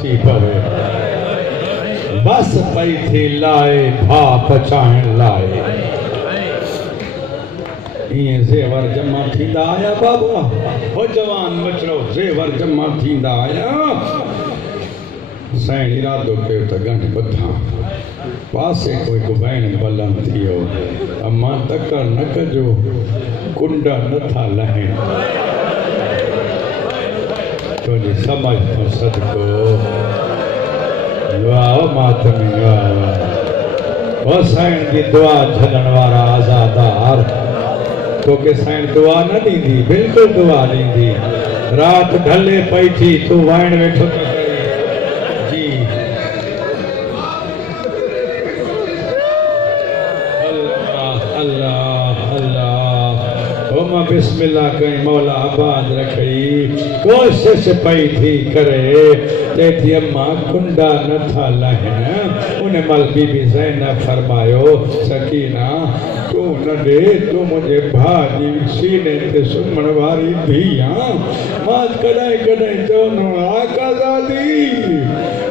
सी पवे बस पई थी लाए भा पचाइण लाए ये जेवर जमा थींदा आया बाबा हो जवान बचड़ो जेवर जमा थींदा आया साईं इरादो कयो त गंढ ॿुधां पासे कोई गुबाइण बलम थियो अम्मा तकर न कजो कुंडा नथा लहण तुझी समझ तो सदको वाह मातमी वाह वो साईं की दुआ छॾण वारा आज़ादार तो के साईं दुआ न ॾींदी बिल्कुलु दुआ ॾींदी रात ढले पई थी तू वाइण वेठो त जी अल्लाह अल्लाह अल्लाह ओ मां बिस्मिल्लाह कई मौला आबाद रखई कोशिश पई थी करे चेती अम्मा कुंडा नथा लहन उन मल बीबी ज़ैनब फरमायो सकीना तू न दे तू मुझे भाजी सीने ते सुमण वारी धिया मां कॾहिं कॾहिं चवंदो आका दादी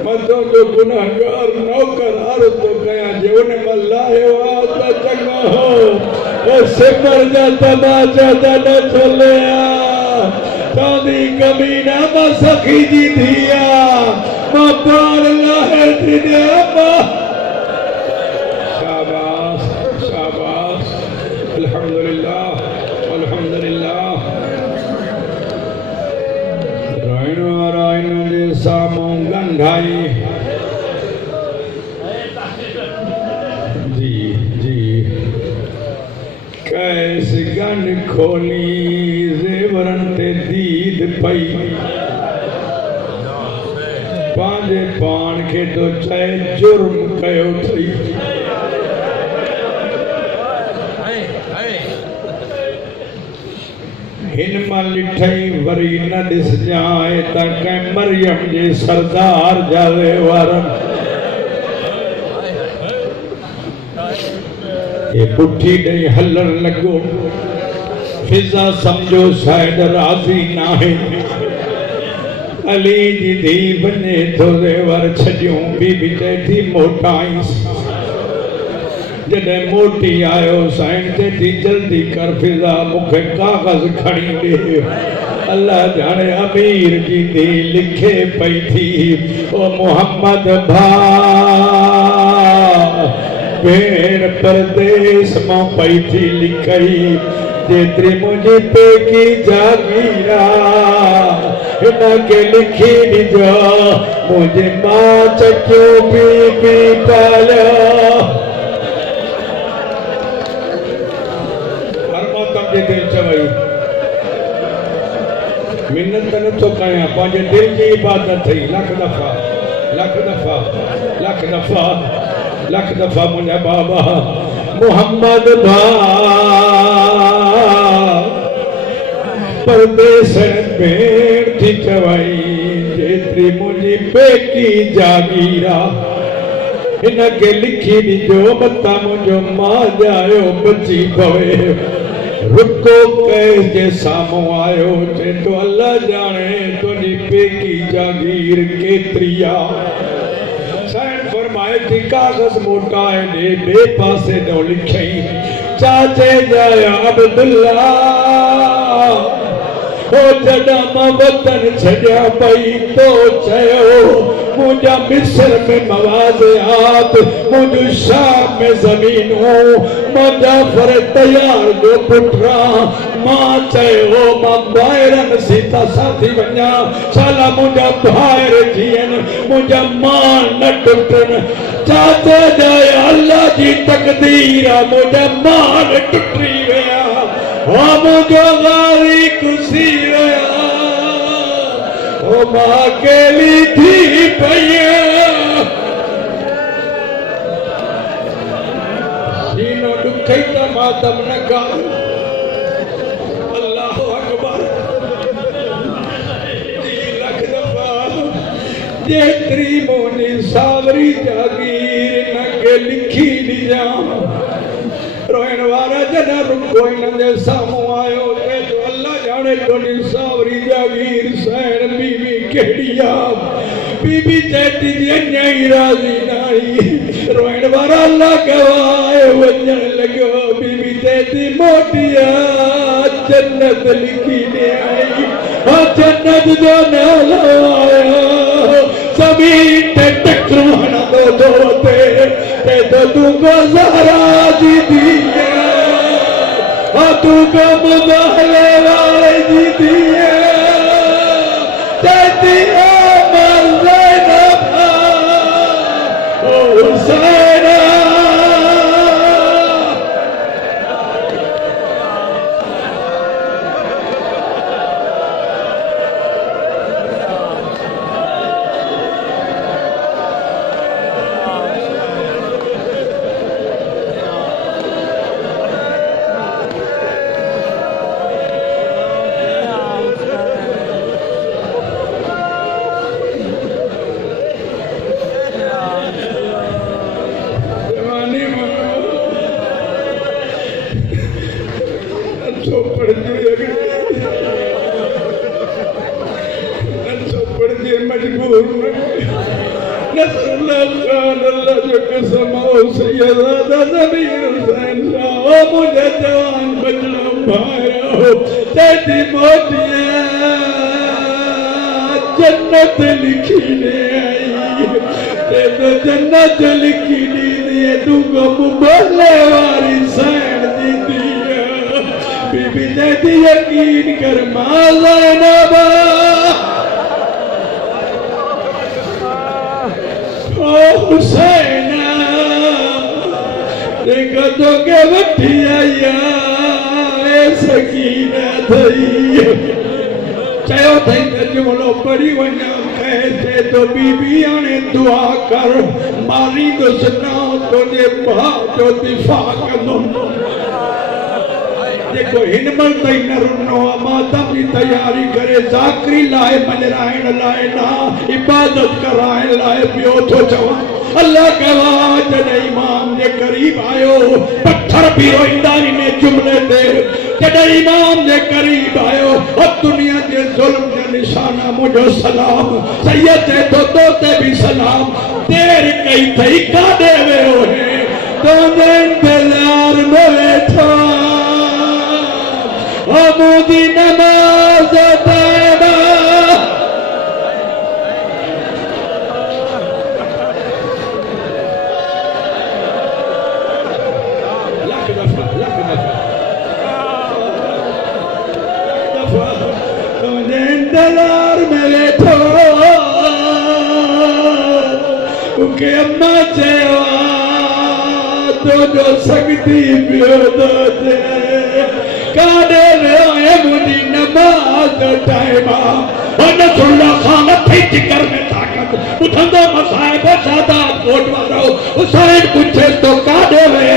मां तुंहिंजो गुनाहगार नौकर अर्ज़ थो कयां जे उन मल लाहियो आहे त चङो हो ओ सिमर जा तमाचा त न चलिया चवंदी कमीना मां सखी जी धिया मां पाण लाहे थी ॾियां अल्हम्दुलिल्लाह अल्हम्दुलिल्लाह राइण वारा इन जे साम्हूं गंढाई जी जी कैस गंढ खोली ज़ेवरन ते दीद पई पंहिंजे पाण खे तो चए जुर्म कयो थई हिन मां ॾिठई वरी न ॾिसजांइ त कंहिं मरियम जे सरदार जा वहिंवारनि ये पुठी ॾेई हलण लॻो फिज़ा सम्झो शायदि राज़ी नाहे अली जी धीउ वञे थो ज़ेवर छॾियूं बीबी चए थी मोटाईंसि जॾहिं मोटी आयो साईं चए थी जल्दी कर फिज़ा मूंखे कागज़ खणी ॾे अल्लाह जाने अमीर जी धीउ लिखे पई थी ओ मोहम्मद भाउ भेण परदेस मां पई थी लिखई जेतिरी मुंहिंजी पेकी जागीरा हिनखे लिखी ॾिजो मुंहिंजी मां चकियो पी पी पालियो दिल चवई मिन्नत नथो कयां पंहिंजे दिल जी इबादत थई लख दफ़ा लख दफ़ा लख दफ़ा लख दफ़ा मुंहिंजा बाबा मोहम्मद भाउ परदेस भेण थी चवई जेतिरी मुंहिंजी पेकी जागीरा हिनखे लिखी ॾिजो मतां मुंहिंजो मां जायो बची पवे रुको कैस जे साम्हूं आयो चए तो अल्लाह जाने तुंहिंजी पेकी जागीर केतिरी आहे साईं फरमाए थी कागज़ मोटाए ॾे ॿिए पासे ॾो लिखई चाचे जा अब्दुल्ला हो जॾहिं मां वतन छॾिया पई तो चयो मुंहिंजा मिस्र में मवाज़ियात मुंहिंजो शाम में ज़मीनूं मां जाफ़र तयार जो पुट्रा मां चयो मां ॿाहिरनि सीता साथी वञा छाला मुंहिंजा भाइर थियनि मुंहिंजा मां न टुटनि चाचा जाए अल्लाह जी तक़दीर आहे मुंहिंजा मां न टुटी विया हा मुंहिंजो ग़ारी कुसी विया ओ मां अकेली थी पई सीनो ॾुखई त मातम न कर अल्लाह अकबर लख दफ़ा जेतिरी मुंहिंजी सावरी जागीर हिनखे लिखी ॾिजां रोइण वारा जॾहिं रुको हिन जे साम्हूं आयो तो अल्लाह जाने तुंहिंजी सावरी जागीर साइण बीवी कहिड़ी आहे बीबी चैटी जी अञा ही राज़ी नाई रोइण वारा अल्लाह गवाए वञण लॻो बीबी चैटी मोटिया जन्नत लिखी ने आई जन्नत जो नालो आयो ज़मीन ते टकरू हणंदो थो वठे ते तूं गुज़ारा जी दिया तू कम बहले वाले जी दिया तेती जन्नत लिखी ने आई तो जन्नत लिखी दी तू गम बोले वाली सैन दी बीबी जैदी यकीन कर माला नबा ओ हुसैना देखो तो के वठी आया सकीना थई चयो थई त जुमलो पढ़ी वञा कैसे तो बीबी आने दुआ कर मारी तो सना तुझे भाउ जो दिफ़ा कंदो देखो हिनमल ताईं न रुनो माता की तैयारी करे ज़ाकरी लाए मजराइण लाए ना इबादत कराइण लाए पियो थो चवा अल्लाह गवाह जॾहिं इमाम जे करीब आयो पत्थर भी रोईंदा इन जुमले ते जॾहिं इमाम जे करीब आयो और दुनिया जे ज़ुल्म जा निशाना मुझो सलाम सैयद तो ते भी सलाम देर कई थई काॾे वियो है तुंहिंजे इंतज़ार में वेठो मुदी नमाज तैबा लख दफा तुझे इंतजार में वेठो उनके अम्मा चयो तुझो सगती पियो दे काडे वे मुदी नमाज टाइमा नसरुल्लाह खान थी जिगर में ताकत उठंदो मसाइब सादात कोट वारो हुसैन पूछे तो काडे वे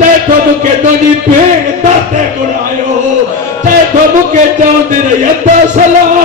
ते तो मुके तोनी भेण दाते गुरायो ते तो मुके चौंदी रही अदा सलाम